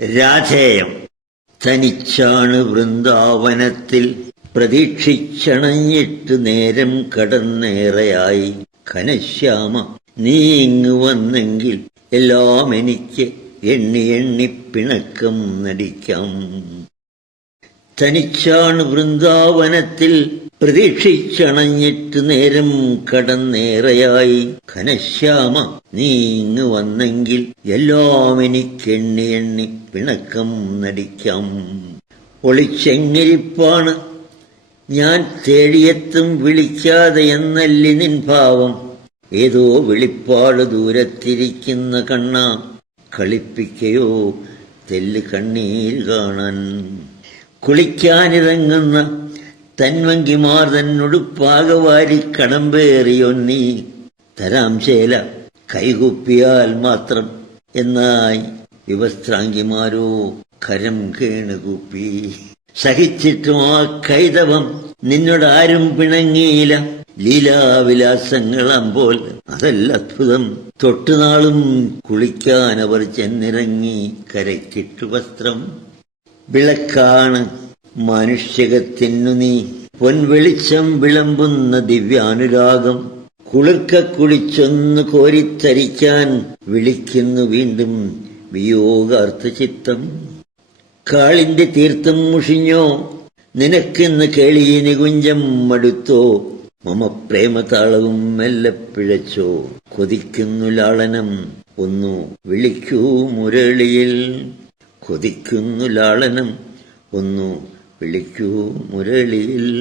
രാധേയം. തനിച്ചാണ് വൃന്ദാവനത്തിൽ പ്രതീക്ഷിച്ചണഞ്ഞിട്ട് നേരം കടന്നേറെയായി. ഘനശ്യാമ നീ ഇങ്ങു വന്നെങ്കിൽ എല്ലാം എനിക്ക് എണ്ണി എണ്ണി പിണക്കം നടിക്കാം. തനിച്ചാണ് വൃന്ദാവനത്തിൽ പ്രതീക്ഷിച്ചണഞ്ഞിട്ട് നേരം കടന്നേറെയായി. ഘനശ്യാമ നീ ഇങ്ങ് വന്നെങ്കിൽ എല്ലാം എനിക്കെണ്ണി എണ്ണി പിണക്കം നടിക്കാം. ഒളിച്ചെങ്ങിരിപ്പാണ് ഞാൻ തേടിയെത്തും വിളിക്കാതെ എന്നല്ലി നിൻ ഭാവം. ഏതോ വെളിപ്പാട് ദൂരത്തിരിക്കുന്ന കണ്ണ കളിപ്പിക്കയോ തെല്ല് കണ്ണീർ കാണാൻ. കുളിക്കാനിറങ്ങുന്ന തൻവങ്കിമാർ തന്നൊടുപ്പാകവാരി കടമ്പേറിയോ നീ. തരാം ചേല കൈകുപ്പിയാൽ മാത്രം എന്നായി വിവസ്ത്രാംഗിമാരോ കരം കേണുകൂപ്പി. സഹിച്ചിട്ടും ആ കൈതവം നിന്നോടാരും പിണങ്ങിയില്ല. ലീലാവിലാസങ്ങളാമ്പോൾ അതല്ല അത്ഭുതം. തൊട്ടുനാളും കുളിക്കാൻ അവർ ചെന്നിറങ്ങി കരയ്ക്കിട്ടു വസ്ത്രം. വിളക്കാണ് മനുഷ്യകത്തിനു നീ പൊൻവെളിച്ചം വിളമ്പുന്ന ദിവ്യാനുരാഗം. കുളിർക്ക കുളിച്ചൊന്നു കോരിത്തരിക്കാൻ വിളിക്കുന്നു വീണ്ടും വിയോഗാർത്ഥ ചിത്തം. കാളിന്റെ തീർത്ഥം മുഷിഞ്ഞോ നിനക്കിന്ന് കേളി നികുഞ്ചം മടുത്തോ. മമ പ്രേമതാളവും മെല്ലെ പിഴച്ചോ. കൊതിക്കുന്നു ലാളനം ഒന്നു വിളിക്കൂ മുരളിയിൽ. കൊതിക്കുന്നു ലാളനം ഒന്നു വിളിക്കൂ മുരളിയിൽ.